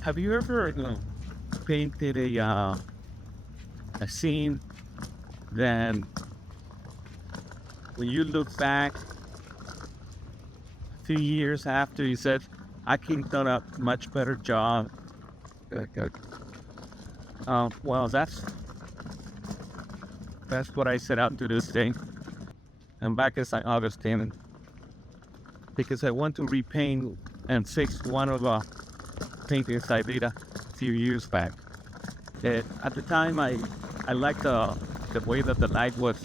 Have you ever painted a scene that when you look back a few years after you said, I could have done a much better job? Well, that's what I set out to do this day. I'm back at St. Augustine because I want to repaint and fix one of the paintings I did a few years back. At the time, I liked the way that the light was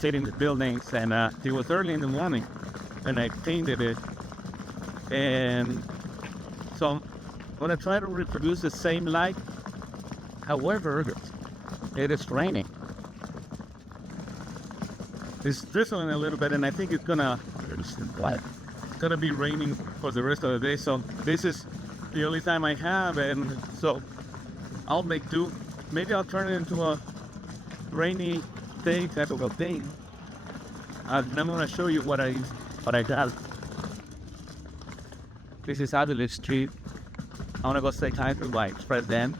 hitting the buildings, and it was early in the morning, and I painted it. And so I'm gonna try to reproduce the same light. However, it is raining. It's drizzling a little bit, and I think it's gonna be raining for the rest of the day. So this is the only time I have, and so I'll make do. Maybe I'll turn it into a rainy day type of a thing. I'm gonna show you what I got. This is Adelaide Street. I wanna go say hi to my friend.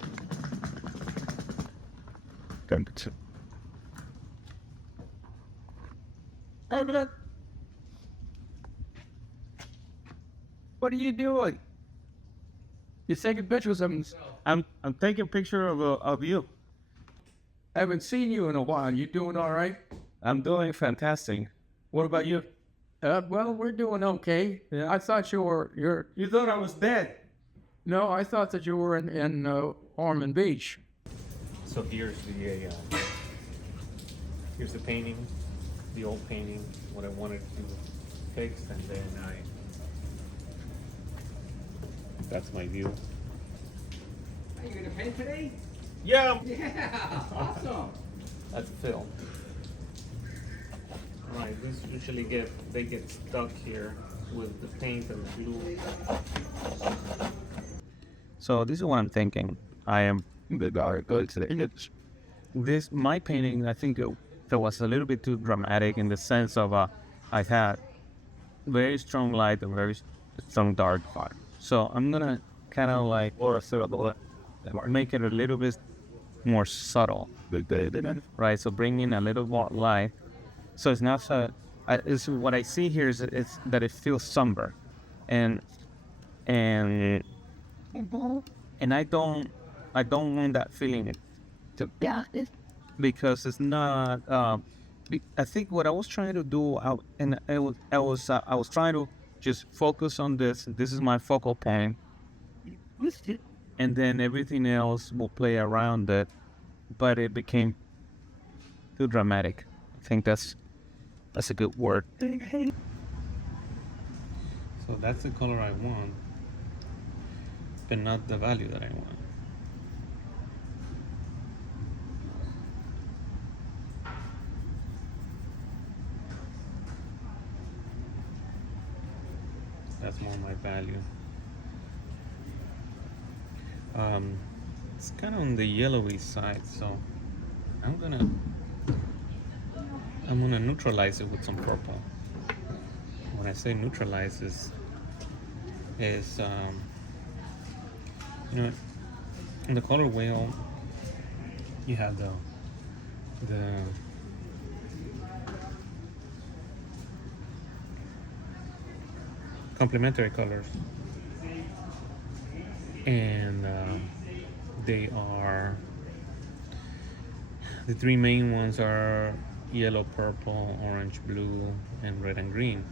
What are you doing? You're taking pictures of me. I'm taking a picture of you. I haven't seen you in a while. You doing all right? I'm doing fantastic. What about you? Well, we're doing okay. Yeah. I thought you're. You thought I was dead. No, I thought that you were in Ormond Beach. So here's the painting, the old painting, what I wanted to fix, and then that's my view. Are you gonna paint today? Yeah. Yeah, awesome. That's film. Right, this usually they get stuck here with the paint and the glue. So this is what I'm thinking. I am this my painting. I think it was a little bit too dramatic in the sense of I had very strong light and very strong dark part. So I'm gonna kind of like make it a little bit more subtle, right? So bring in a little more light. So it's not so. It's what I see here is it's that it feels somber, and I don't want that feeling to because it's not. I think what I was trying to do, I was trying to just focus on this. This is my focal point, and then everything else will play around it. But it became too dramatic. I think that's a good word. So that's the color I want, but not the value that I want. That's more my value. It's kind of on the yellowy side, so I'm gonna neutralize it with some purple. When I say neutralize is in the color wheel you have the complementary colors, and they are the three main ones are yellow, purple, orange, blue, and red and green.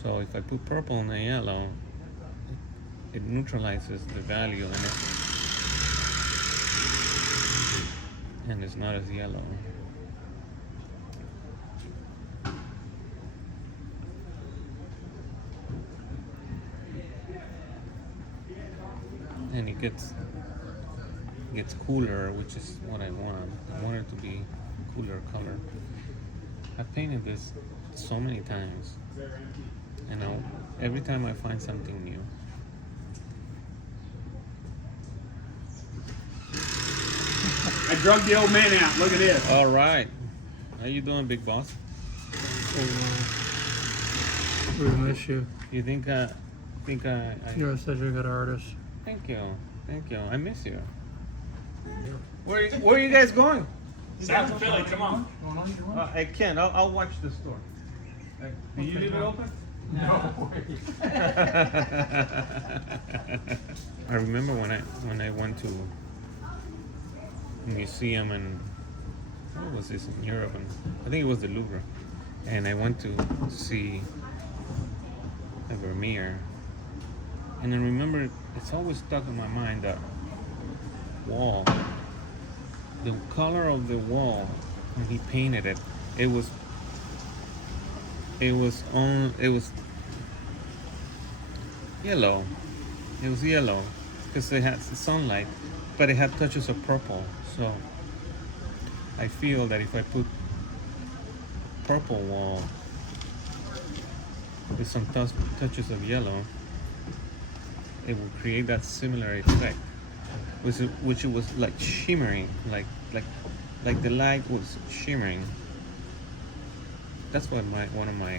So if I put purple on the yellow, it neutralizes the value and it's not as yellow. And it gets cooler, which is what I want. I want it to be cooler color. I've painted this so many times, and every time I find something new. I drug the old man out. Look at this. All right, how you doing, big boss? We miss you. You think I You're such a good artist. Thank you. Thank you. I miss you. Where are you guys going? South of Philly, come on. Going on your lunch? I can't. I'll watch the store. Do you leave it open? No. I remember when I went to a museum and what was this in Europe, and I think it was the Louvre, and I went to see a Vermeer, and I remember it's always stuck in my mind that wall, the color of the wall when he painted it, it was yellow. It was yellow because it had sunlight, but it had touches of purple. So I feel that if I put purple wall with some touches of yellow, it will create that similar effect, which it was like shimmering, like the light was shimmering. That's what one of my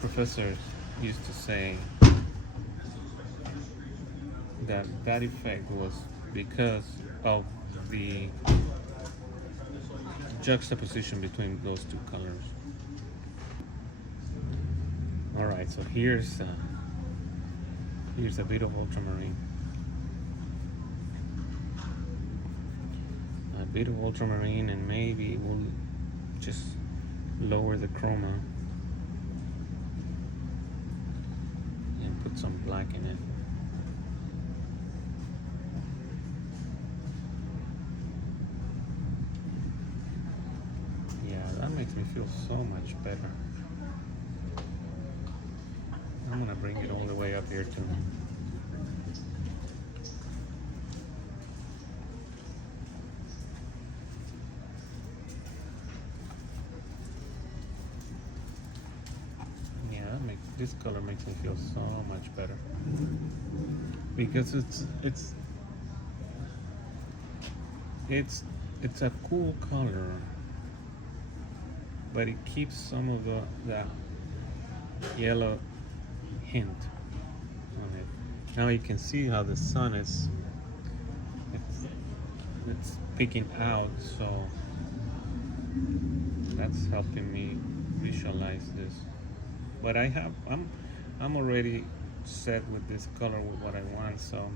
professors used to say, that effect was because of the juxtaposition between those two colors. All right, so here's a bit of ultramarine. A bit of ultramarine, and maybe we'll just lower the chroma and put some black in it. Yeah, that makes me feel so much better. I'm gonna bring it all the way up here too. This color makes me feel so much better because it's a cool color, but it keeps some of the yellow hint on it. Now you can see how the sun it's peeking out, so that's helping me visualize this. But I'm already set with this color with what I want, so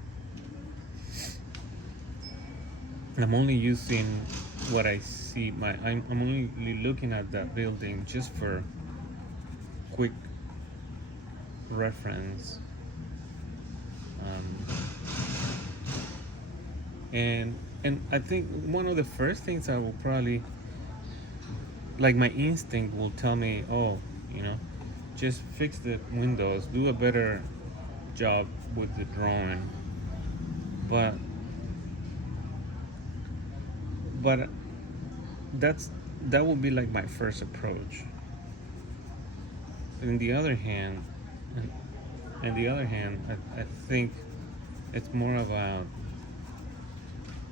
I'm only using what I see. I'm only looking at that building just for quick reference, and I think one of the first things I will probably, like, my instinct will tell me, oh, just fix the windows, do a better job with the drawing. But that would be like my first approach. On the other hand, I think it's more about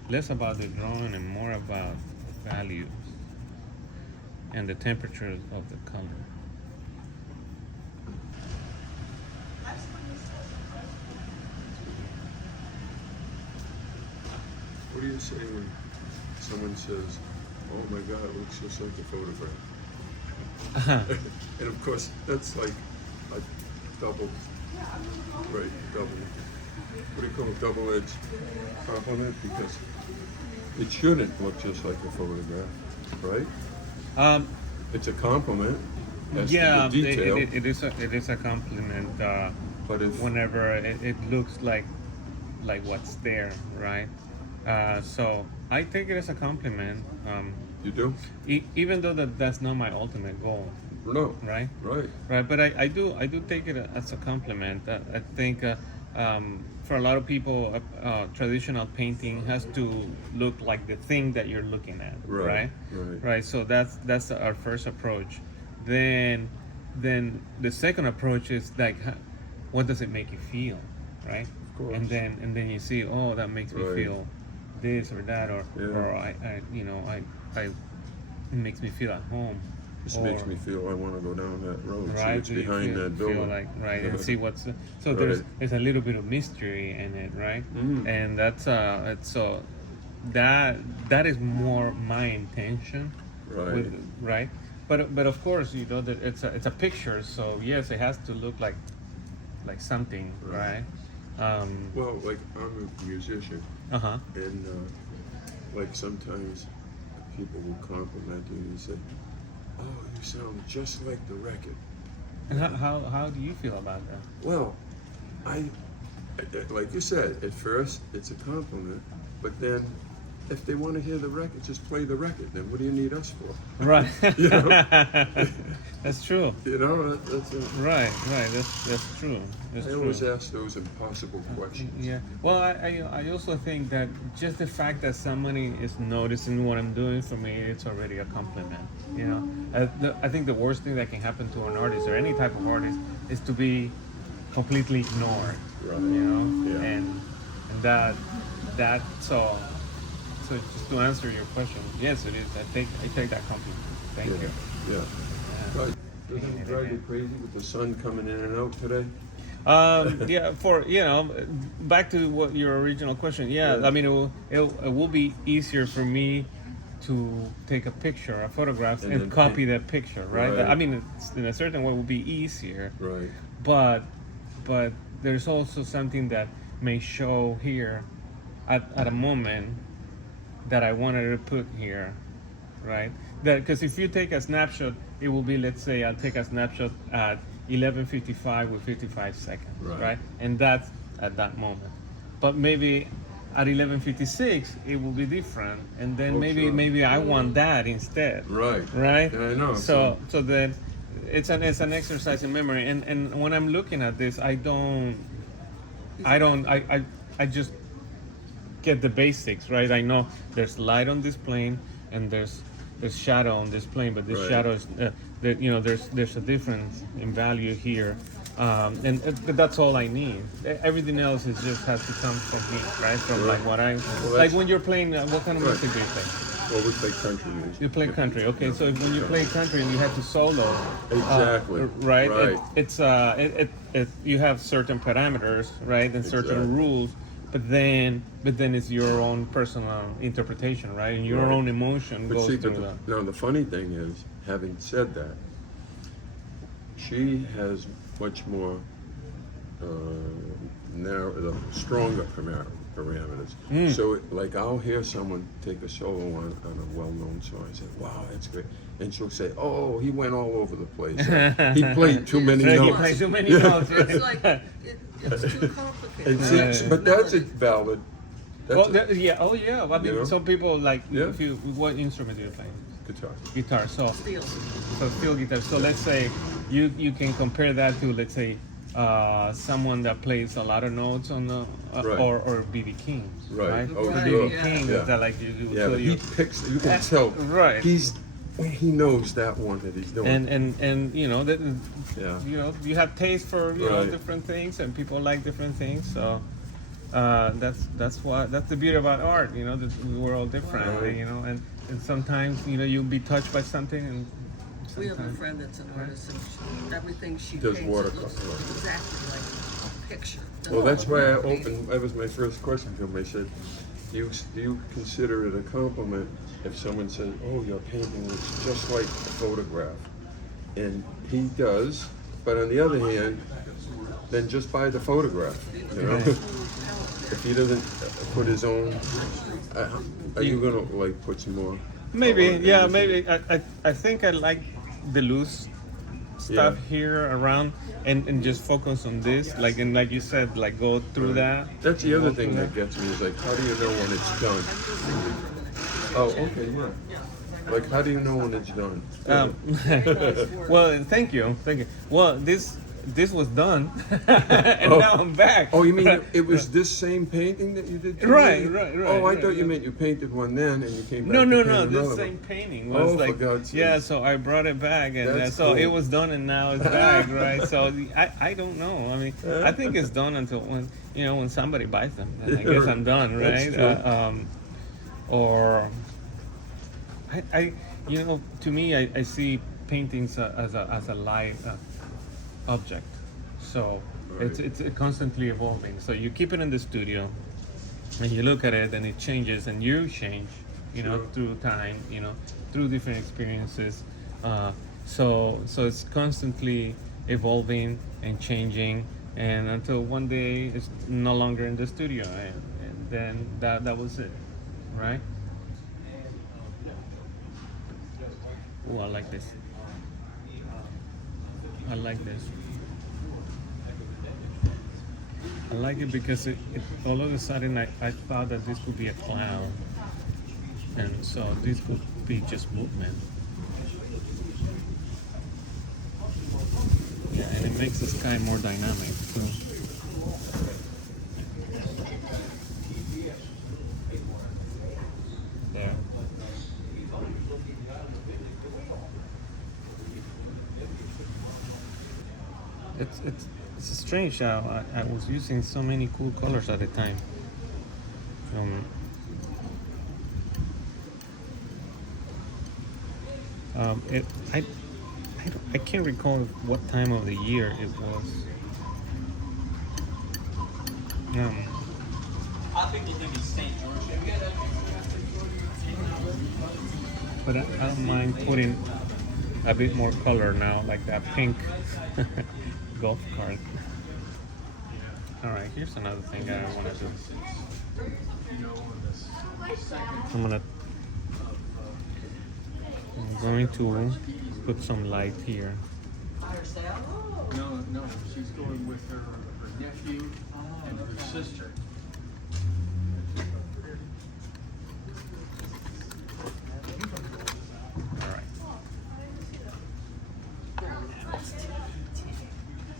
less about the drawing and more about values and the temperature of the color. What do you say when someone says, "Oh my God, it looks just like the photograph"? And of course, that's like a double. What do you call it? Double-edged compliment, because it shouldn't look just like a photograph, right? It's a compliment. As to the detail. It is a compliment. But if whenever it looks like what's there, right? So I take it as a compliment. you do, Even though that's not my ultimate goal, no, right? right. But I do take it as a compliment. I think for a lot of people, traditional painting has to look like the thing that you're looking at, right? So that's our first approach. Then the second approach is like, what does it make you feel, right? Of course. And then you see, oh, that makes me feel this or that, or it makes me feel at home. This makes me feel I want to go down that road, see right? what's Do you behind feel, that building. feel like right and see what's so Right. there's a little bit of mystery in it, right? Mm. And that's it's, so that is more my intention, Right. right? But of course, you know that it's a picture, so yes, it has to look like something, Right. right? Well, like I'm a musician, Uh-huh. and like sometimes people will compliment you and say, "Oh, you sound just like the record." And how do you feel about that? Well, like you said, at first it's a compliment, but then if they want to hear the record, just play the record. Then what do you need us for? Right. You know? That's true. You know, that's it. Right. That's true. That's I true. always ask those impossible questions. Yeah. Well, I also think that just the fact that somebody is noticing what I'm doing, for me, it's already a compliment. You know, I think the worst thing that can happen to an artist or any type of artist is to be completely ignored. Right. You know, Yeah. and that so just to answer your question, yes, it is. I take that compliment. Thank you. Yeah. But doesn't it drive you crazy with the sun coming in and out today? Yeah, back to what your original question. Yeah, Yeah. I mean, it will be easier for me to take a picture, a photograph, And and then copy paint. that picture, right? Right. I mean, in a certain way, it will be easier, Right. but there's also something that may show here at a moment that I wanted to put here, right? That because if you take a snapshot, it will be, let's say, I'll take a snapshot at 11:55 with 55 seconds, Right. right? And that's at that moment. But maybe at 11:56 it will be different, and then Oh, maybe sure. maybe I want that instead, Right. right? Yeah, I know. So then it's an exercise in memory, and when I'm looking at this, I just get the basics, right? I know there's light on this plane and there's shadow on this plane, but this Right. shadow is there's a difference in value here, but that's all I need. Everything else is just has to come from me, right? From Right. like what I like that's- when you're playing. What kind of Right. music do you play? Well, we play country music. You play country, okay? So when you play country and you have to solo, Exactly. right? Right. You have certain parameters, right, and certain Exactly. rules, but then it's your own personal interpretation, right? And your Right. own emotion But goes see, through that. now the funny thing is, having said that, she has much more stronger parameters. So, like, I'll hear someone take a solo on a well-known song. I say, "Wow, that's great," and she'll say, "Oh, he went all over the place. He played too many Right, you notes." play too many notes. Right? It's like, it's too complicated. And see, but that's a valid. That's Well, a yeah, oh yeah. I mean, You know? some people like Yeah. what instrument do you play? guitar. Guitar. So Steel. steel guitar. So let's say you can compare that to, let's say, someone that plays a lot of notes on the Right. or B.B. King, Right. right? Oh, Right, B.B. yeah. King Yeah. is that like you Yeah, so but you he picks. You can tell. right. He knows that one that he's doing. and you know that Yeah. you have taste for Right. different things, and people like different things. So that's the beauty about art. You know, that we're all different. Right. You know, and sometimes you'll be touched by something, and We have a sometimes friend that's an artist, and everything she Does paints, it watercolor. looks exactly like a picture. Well, that's why I Doesn't look opened. That was my first question to him. I said, do you consider it a compliment if someone says, "Oh, your painting looks just like a photograph," and he does, but on the other hand, then just buy the photograph. You know, if he doesn't put his own, are you gonna like put some more? maybe color in yeah this? maybe I think I like the loose stuff Yeah. here around and just focus on this, like, and like you said, like go through that. That's the other Go thing through that gets me is like, how do you know when it's done? Oh, okay, yeah. Like, how do you know when it's done? Well, thank you. Well, this was done, and Oh. now I'm back. Oh, you mean it was this same painting that you did? Right, today? right. Oh, I right, thought you right. meant you painted one then and you came back. No, to no, paint no. another This one. same painting was Oh, for like, God's yeah. sakes. So I brought it back, and That's so it cool. was done, and now it's back, right? So I don't know. I mean, I think it's done until when somebody buys them. Then I guess I'm done, That's right? true. Or to me, I see paintings as a live object. So it's constantly evolving. So you keep it in the studio, and you look at it, and it changes, and you change, through time, through different experiences. So it's constantly evolving and changing, and until one day it's no longer in the studio, and then that was it, right? Oh, I like this. I like this. I like it because it all of a sudden I thought that this would be a cloud, and so this could be just movement. Yeah, and it makes the sky more dynamic too. There. It's strange how I was using so many cool colors at the time. I can't recall what time of the year it was. I think you'll think it's St. George. But I don't mind putting a bit more color now, like that pink golf cart. All right, here's another thing I want to do. I'm going to put some light here. No, she's going with her nephew and her sister. All right.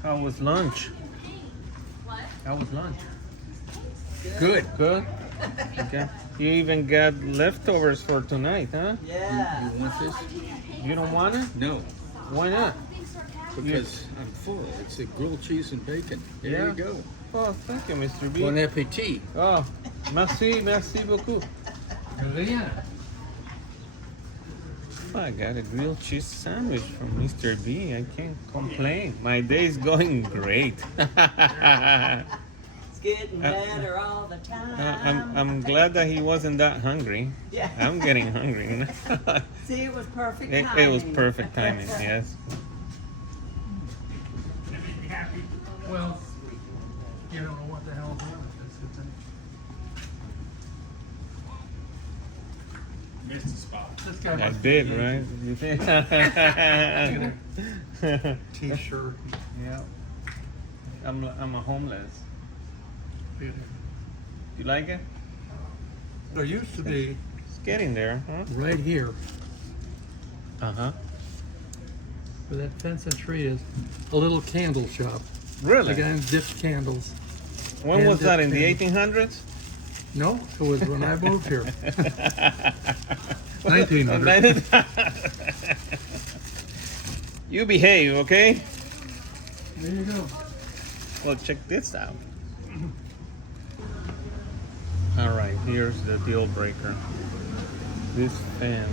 How was lunch? How was lunch? Good. Okay. You even got leftovers for tonight, huh? Yeah. You want this? You don't want it? No, Why not? because I'm full. It's a grilled cheese and bacon. There Yeah. you go. Oh, thank you, Mr. B. Bon appetit. Oh, merci beaucoup. I got a grilled cheese sandwich from Mr. B. I can't complain. My day's going great. It's getting better all the time. I'm glad that he wasn't that hungry. Yeah. I'm getting hungry. See, it was perfect It timing. was perfect timing, yes. Well, you don't know what the hell to do with this. Missed the spot. This guy I must did, be right? You think? T-shirt. Yeah. I'm a homeless. Yeah. You like it? There used to be It's getting there, huh? right here, Uh-huh. where that fence and tree is, a little candle shop. The Really? guy dipped candles. When was And that, in the the- 1800s? No, it was when I moved here. 1900. You behave, okay? There you go. Well, check this out. All right, here's the deal breaker. This fence,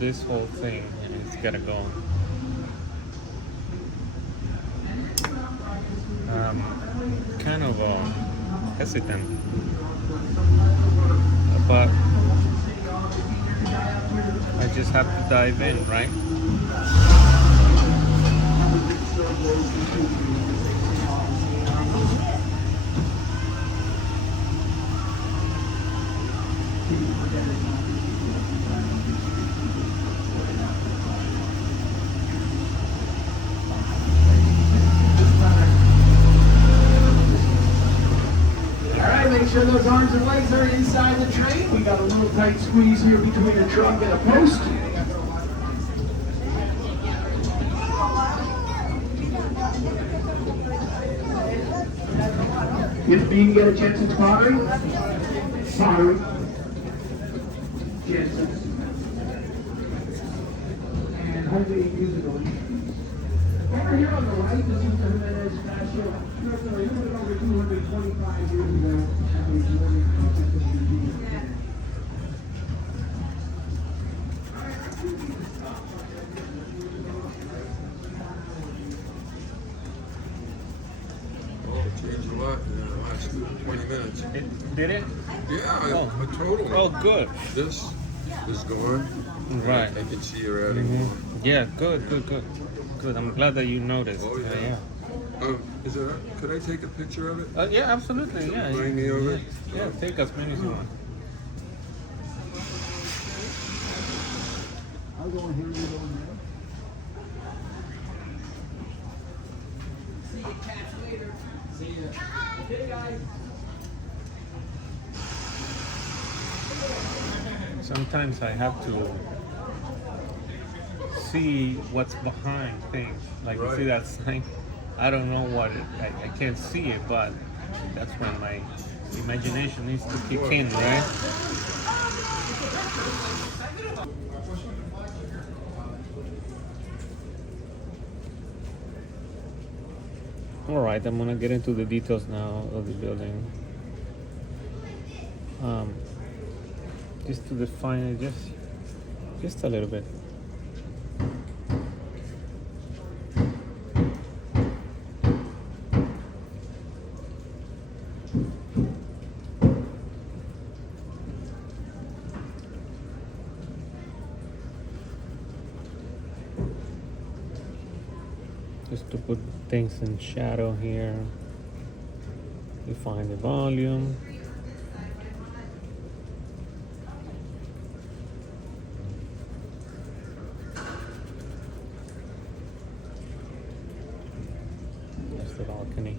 this whole thing, it's gotta go. Kind of hesitant, but I just have to dive in, right? Alright, make sure those arms and legs are inside the train. We got a little tight squeeze here between a truck and a post. If you get a chance to pottery. Pottery. Jensen. And homemade musical instruments. Over here on the right, this is the Jimenez Fashion. A little bit over 225 years ago, at the Jordan Conference of Virginia. last 20 minutes. Did it? Yeah, totally. Oh, good. This is gone. Right. I can see you're adding more. Yeah, good. I'm glad that you noticed. Oh, yeah. Is it? Could I take a picture of it? Yeah, absolutely. Yeah. Remind me of it? Yeah, take as many as you want. I'll go in here and you go in there. See you cats later. See ya. Okay, guys. Sometimes I have to see what's behind things. Like you see Right. that sign, I don't know what it, I can't see it, but that's when my imagination needs to kick in, right? All right, I'm gonna get into the details now of the building. Just to define it, just a little bit. Just to put things in shadow here. Define the volume. That's the balcony.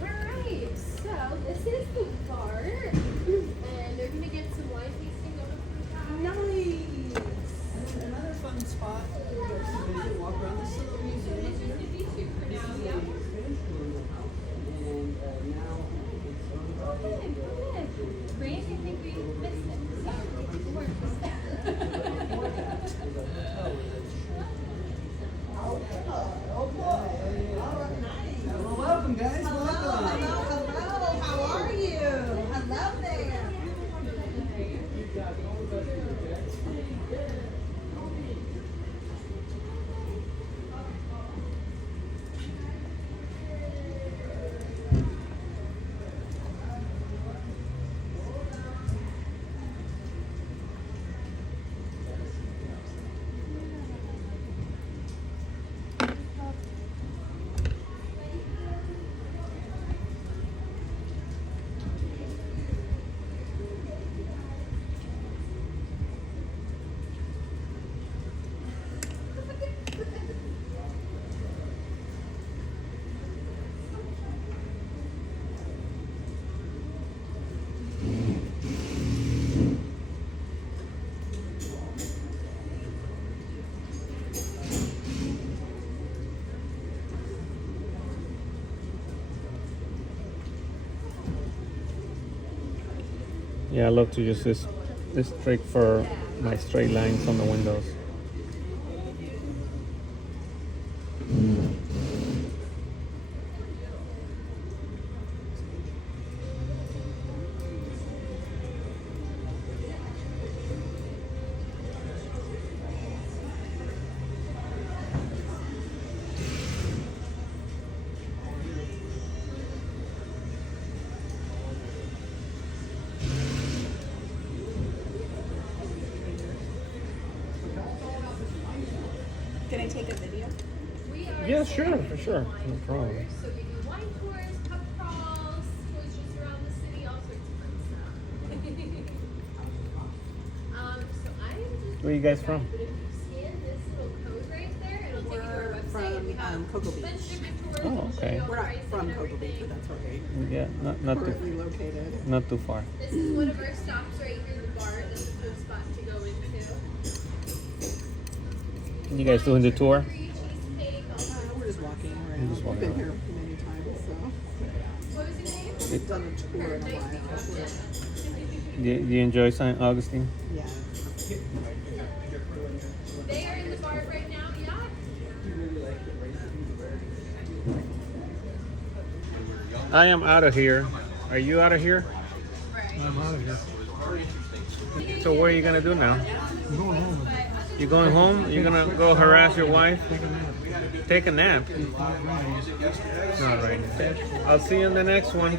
Alright, so this is the bar, and they're gonna get some wine tasting over from that. Nice. And another fun spot. Walk around the Silver Museum. It's just to be two for now, yeah. Good. Great, I think we missed it. Well, welcome, guys. Welcome. Hello, how are you? Hello there. Yeah, I love to use this trick for my straight lines on the windows. I take a video? We are Yeah, sure, for sure. wine No problem. tours. So we do wine tours, pub crawls, tours just around the city, all sorts of fun stuff. So I am just. Where you guys from? But if you scan this little code right there, it'll take you to our We're website. We have from Cocoa Beach. membership tours, Oh, we'll show okay. you all We're not pricing from and Cocoa Beach, but everything. that's where Yeah, we're not currently too located. not too far. This is one of our stops right here, the bar. That's a good spot to go into. You guys doing the tour? Cheesecake, all sorts. We're just walking around. just walking We've been around. here many times, so What was your name? we've done a tour in a Nice to meet while. you. Do you enjoy St. Augustine? Yeah. They are in the bar right now, yeah. I am out of here. Are you out of here? I'm out of here. So what are you gonna do now? I'm going home. You going home? You're gonna go harass your wife? Take a nap. All right. I'll see you in the next one.